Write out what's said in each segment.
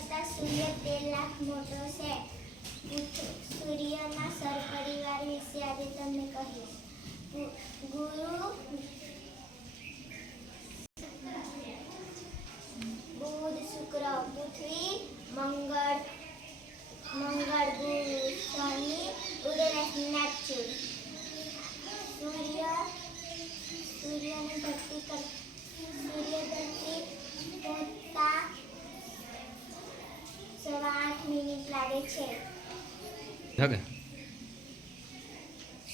કરતા સૂર્ય તેર લાખ મોટો છે. સૂર્યના સરપરિવાર વિશે આજે તમને કહીશ ગુ- ગુરુ બુધ શુક્ર પૃથ્વી મંગળ મંગળ ગુરુ શનિ ઉરેનસ નેપચ્યુન સૂર્ય સૂર્યની ધરતી કર સૂર્ય ધરતી પહોંચતા સવા આઠ મિનિટ લાગે છે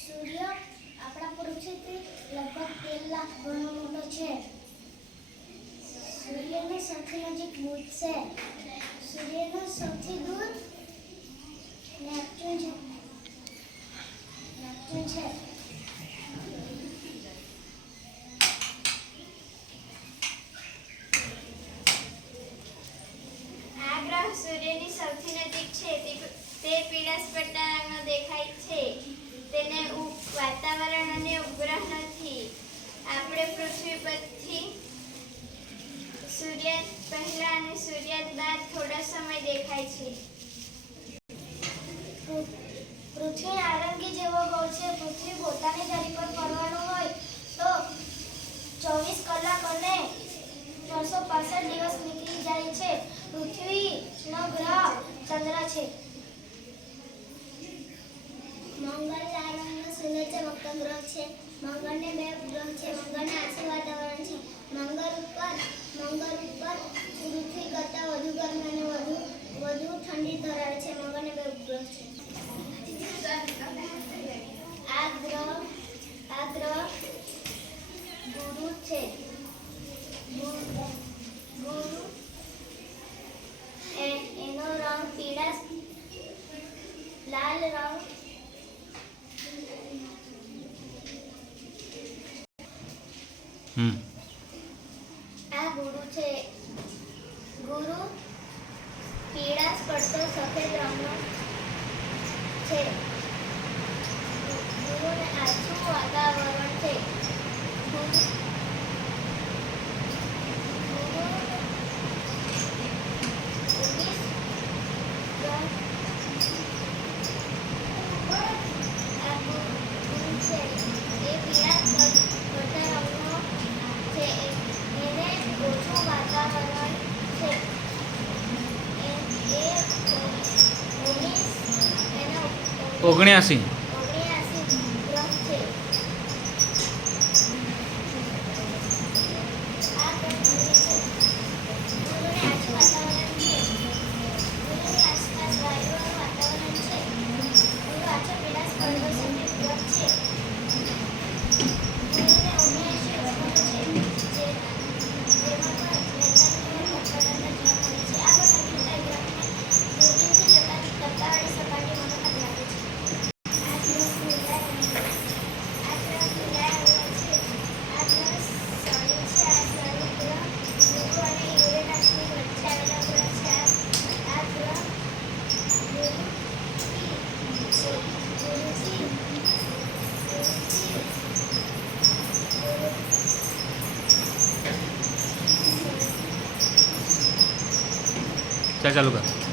સૂર્ય આપણા પૃથ્વીથી લગભગ તેર લાખ ગણો મોટો છે. સૂર્યની સૌથી નજીક બુધ છે. સૂર્યનો સૌથી દૂર નેપચ્યુન છે. નેપચ્યુન છે આ ગ્રહ સૂર્યની સૌથી નજીક છે તે- પીળાશ દેખાય છે. તેને વાતાવરણ અને ઉપગ્રહ નથી. આપણે પૃથ્વી પરથી સૂર્યાસ્ત પહેલા અને સૂર્યાસ્ત બાદ થોડા સમય દેખાય છે. પૃથ્વી નારંગી જેવો ગોળ છે. પૃથ્વી પોતાની ધરી પર ફરવાનું હોય તો ચોવીસ કલાક અને ત્રણસો દિવસ નીકળી જાય છે. પૃથ્વીનો ગ્રહ ચંદ્ર છે. મંગળ લાલ રંગનો સૂર્ય ચમકતો ગ્રહ છે, મંગળને બે ગ્રહ છે, મંગળને આસી વાતાવરણ છે. મંગળ ઉપર મંગળ ઉપર પૃથ્વી કરતાં વધુ ગરમી અને વધુ વધુ ઠંડી ધરાવે છે, મંગળને બે ગ્રહ છે. આ ગ્રહ આ ગ્રહ ગુરુ છે. ગુરુ. એનો રંગ પીળા, લાલ રંગ આ ગુરુ છે. ગુરુ પીળાશ પડતો સફેદ રંગનો છે ગુરુને આછું વાતાવરણ છે ગુરુ ગુરુ ઓગણીસ ગ્રહ આ ગુરુ ગુરુ છે એ પીળાશ પડ- પડતા રંગનો છે એ- એને ઓછું વાતાવરણ છે એ- એ ઓગણીસ એનો ઓગણ્યાસી. चालू कर